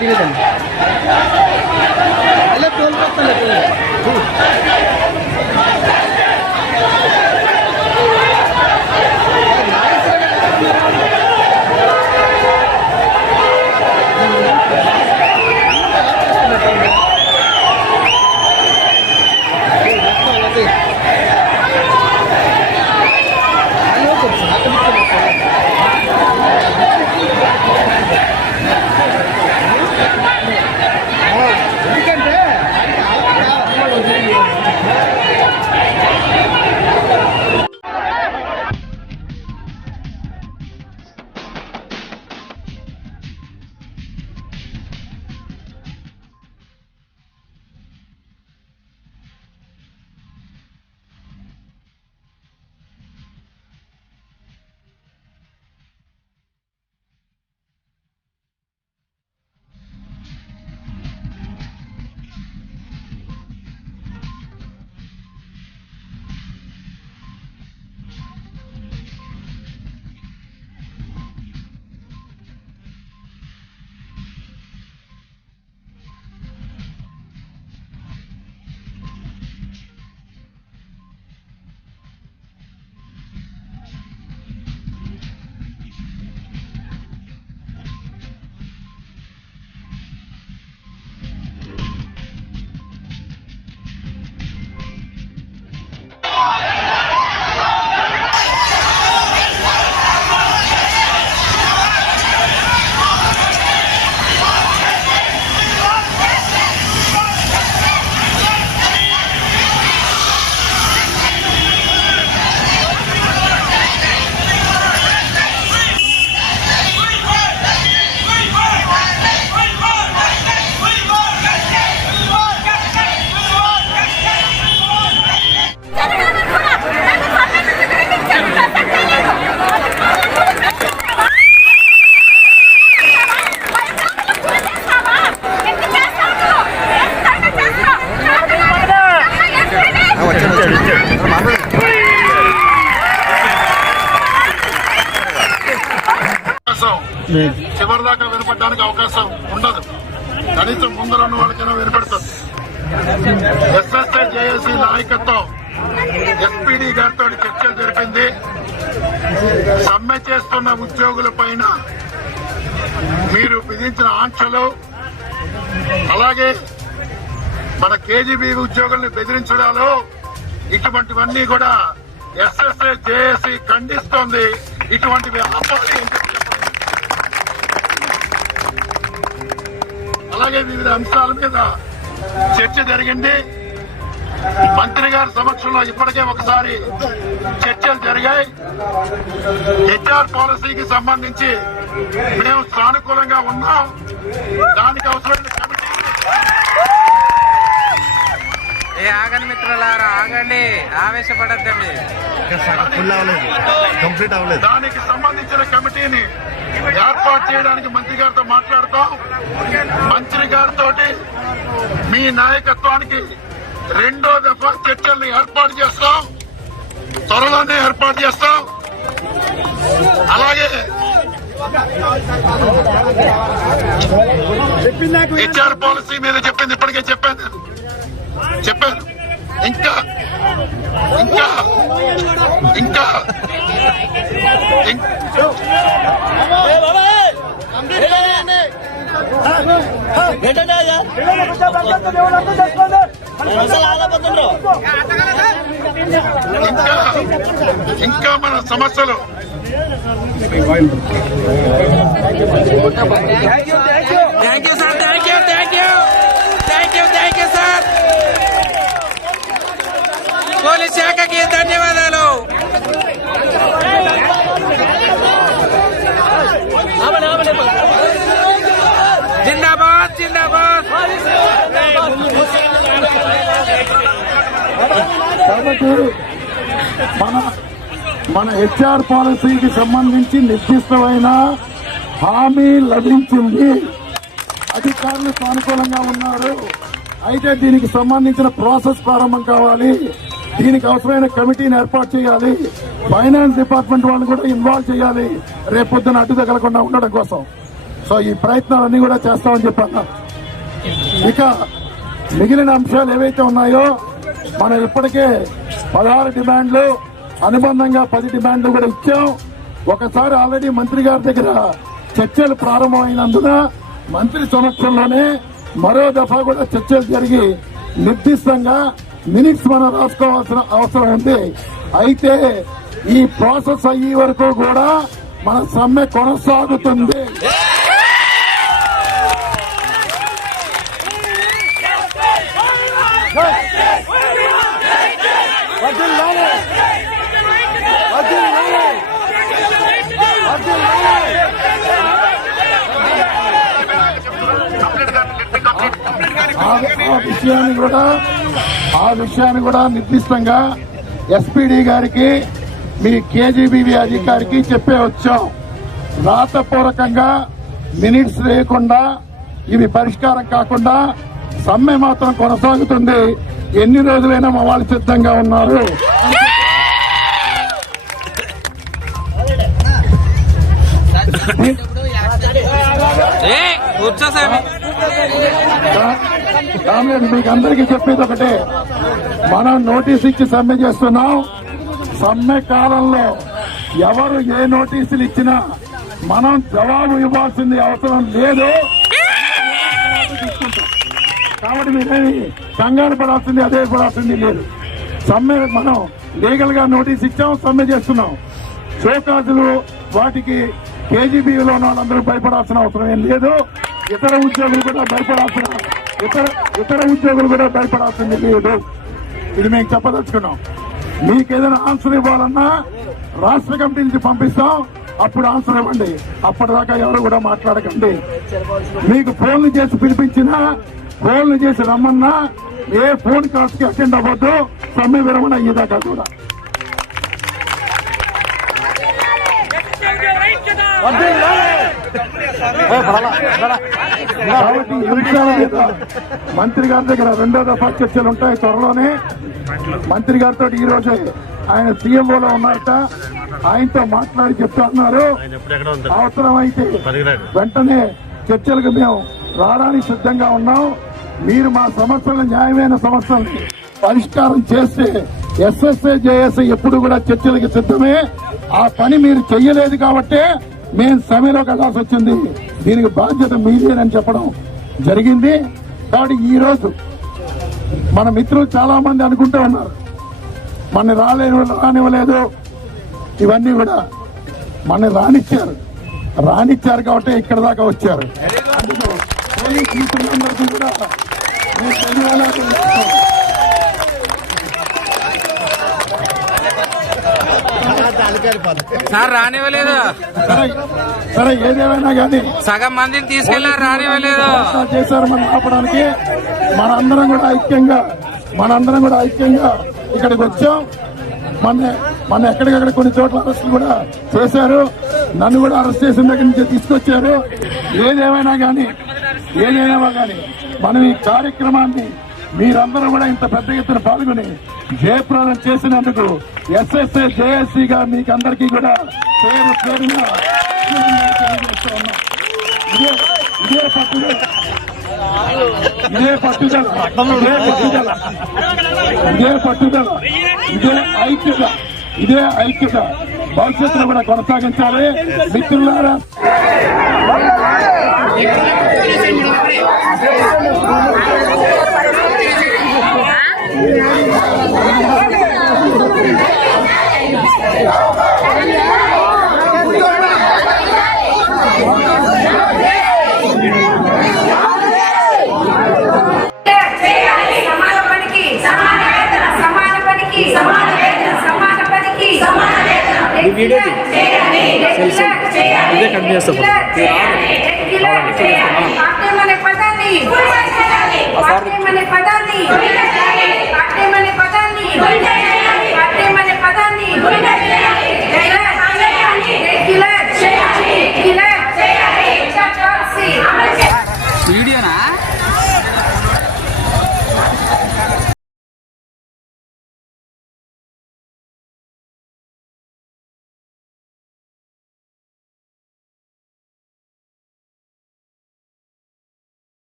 दिलेलं अरे टोल చివరిదాకా వినపడడానికి అవకాశం ఉండదు. కనీసం ముందరున్న వాళ్ళకైనా వినపడుతుంది. ఎస్ఎస్ఐ జేఏసీ నాయకత్వం ఎస్పీడీ గారితో చర్చలు జరిపింది. సమ్మె చేస్తున్న ఉద్యోగుల పైన మీరు విధించిన ఆంక్షలు, అలాగే మన కేజీబీ ఉద్యోగుల్ని బెదిరించడాలు, ఇటువంటివన్నీ కూడా ఎస్ఎస్ఐ జేఏసీ ఖండిస్తోంది. ఇటువంటివి ఆపాలి. అలాగే వివిధ అంశాల మీద చర్చ జరిగింది. మంత్రి గారి సమక్షంలో ఇప్పటికే ఒకసారి చర్చలు జరిగాయి. హెచ్ఆర్ పాలసీకి సంబంధించి మేము సానుకూలంగా ఉన్నాం. దానికి అవసరమైన కమిటీ ఆగండి మిత్రులారా, ఆగండి, ఆవేశపడద్దండి. కంప్లీట్ అవ్వలేదు. దానికి సంబంధించిన కమిటీని ఏర్పాటు చేయడానికి మంత్రి గారితో మాట్లాడతాం. మంత్రి గారితో మీ నాయకత్వానికి రెండో దఫా చర్చల్ని ఏర్పాటు చేస్తాం. త్వరలోనే ఏర్పాటు చేస్తాం. అలాగే హెచ్ఆర్ పాలసీ మీద చెప్పింది ఇప్పటికే చెప్పాను. ఇంకా ఇంకా ఇంకా ఇంకా మన సమస్యలు thank you sir, thank you, thank you, thank you, thank you sir. Police శాఖకి ధన్యవాదాలు. జిందాబాద్, జిందాబాద్. కాబట్టి మన హెచ్ఆర్ పాలసీకి సంబంధించి నిర్దిష్టమైన హామీ లభించింది. అధికారులు సానుకూలంగా ఉన్నారు. అయితే దీనికి సంబంధించిన ప్రాసెస్ ప్రారంభం కావాలి. దీనికి అవసరమైన కమిటీని ఏర్పాటు చేయాలి. ఫైనాన్స్ డిపార్ట్మెంట్ వాళ్ళని కూడా ఇన్వాల్వ్ చేయాలి, రేపొద్దున అడ్డు తగలకుండా ఉండడం కోసం. సో ఈ ప్రయత్నాలన్నీ కూడా చేస్తామని చెప్పాను. ఇక మిగిలిన అంశాలు ఏవైతే ఉన్నాయో మనం ఇప్పటికే 16 డిమాండ్లు అనుబంధంగా 10 డిమాండ్లు కూడా ఇచ్చాం. ఒకసారి ఆల్రెడీ మంత్రి గారి దగ్గర చర్చలు ప్రారంభమైనందున మంత్రి సమక్షంలోనే మరో దఫా కూడా చర్చలు జరిగి నిర్దిష్టంగా మినిట్స్ మనం రాసుకోవాల్సిన అవసరం ఉంది. అయితే ఈ ప్రాసెస్ అయ్యే వరకు కూడా మన సమ్మె కొనసాగుతుంది. ఆ విషయాన్ని కూడా నిర్దిష్టంగా ఎస్పీడీ గారికి మీ కేజీబీవీ అధికారికి చెప్పే వచ్చాం. రాతపూర్వకంగా మినిట్స్ లేకుండా ఇవి పరిష్కారం కాకుండా సమ్మె మాత్రం కొనసాగుతుంది. ఎన్ని రోజులైనా మా వాళ్ళు సిద్ధంగా ఉన్నారు. మీకు అందరికీ చెప్పేది ఒకటే, మనం నోటీస్ ఇచ్చి సమ్మె చేస్తున్నాం. సమ్మె కాలంలో ఎవరు ఏ నోటీసులు ఇచ్చినా మనం జవాబు ఇవ్వాల్సింది అవసరం లేదు. కాబట్టి మీరేమి కంగారు పడాల్సింది అదే పడాల్సింది లేదు. సమ్మె మనం లీగల్ గా నోటీస్ ఇచ్చాం, సమ్మె చేస్తున్నాం. షోకాజులు వాటికి కేజీబీలో ఉన్న వాళ్ళందరూ భయపడాల్సిన అవసరం ఏం లేదు. ఇతర ఉద్యోగులు కూడా భయపడాల్సింది లేదు. ఇది మేము చెప్పదలుచుకున్నాం. మీకు ఏదైనా ఆన్సర్ ఇవ్వాలన్నా రాష్ట్ర కమిటీ నుంచి పంపిస్తాం, అప్పుడు ఆన్సర్ ఇవ్వండి. అప్పటిదాకా ఎవరు కూడా మాట్లాడకండి. మీకు ఫోన్లు చేసి పిలిపించినా, ఫోన్లు చేసి రమ్మన్నా ఏ ఫోన్ కాల్స్ కి అటెండ్ అవ్వద్దు. సమ్మె విరమణ అయ్యేదాకా కూడా. కాబట్టి ఈ విషయాల మీద మంత్రి గారి దగ్గర 2వ దఫా చర్చలు ఉంటాయి త్వరలోనే. మంత్రి గారితో ఈ రోజే ఆయన సీఎంఓలో ఉన్నారట, ఆయనతో మాట్లాడి చెప్తా ఉన్నారు. అవసరమైతే వెంటనే చర్చలకు మేము రావడానికి సిద్ధంగా ఉన్నాం. మీరు మా సమస్యలను, న్యాయమైన సమస్యలను పరిష్కారం చేస్తే ఎస్ఎస్ఏ జేఎస్ఏ ఎప్పుడు కూడా చర్చలకు సిద్ధమే. ఆ పని మీరు చెయ్యలేదు కాబట్టే మేము సమ్మెలోకి వెళ్ళాల్సి వచ్చింది. దీనికి బాధ్యత మీదేనని చెప్పడం జరిగింది. కాబట్టి ఈ రోజు మన మిత్రులు చాలా మంది అనుకుంటూ ఉన్నారు మన రానివ్వలేదు. ఇవన్నీ కూడా మన రానిచ్చారు కాబట్టి ఇక్కడ దాకా వచ్చారు. అందుకు పోలీస్ మిత్రులందరికీ కూడా నేను ధన్యవాదాలు. సార్ రానివ్వలేదు. సరే ఏదేమైనా కానీ సగం మందిని తీసుకెళ్లారు, రానివ్వలేదు. చేశారు మనం ఆపడానికి. మనందరం కూడా ఐక్యంగా ఇక్కడికి వచ్చాం. మన ఎక్కడికక్కడ కొన్ని చోట్ల అరెస్టులు కూడా చేశారు. నన్ను కూడా అరెస్ట్ చేసిన దగ్గర నుంచి తీసుకొచ్చారు. ఏదేమైనా కానీ మనం ఈ కార్యక్రమాన్ని మీరందరూ కూడా ఇంత పెద్ద ఎత్తున పాల్గొని జయప్రదం చేసినందుకు ఎస్ఎస్ఏ జేఎస్సీగా మీకు అందరికీ కూడా పేరున ఇదే పట్టుదల, ఇదే ఐక్యత భవిష్యత్తులో కూడా కొనసాగించాలి. మిత్రులారా, ఇదే కంటిన్యూ చేస్తాం. పదాన్ని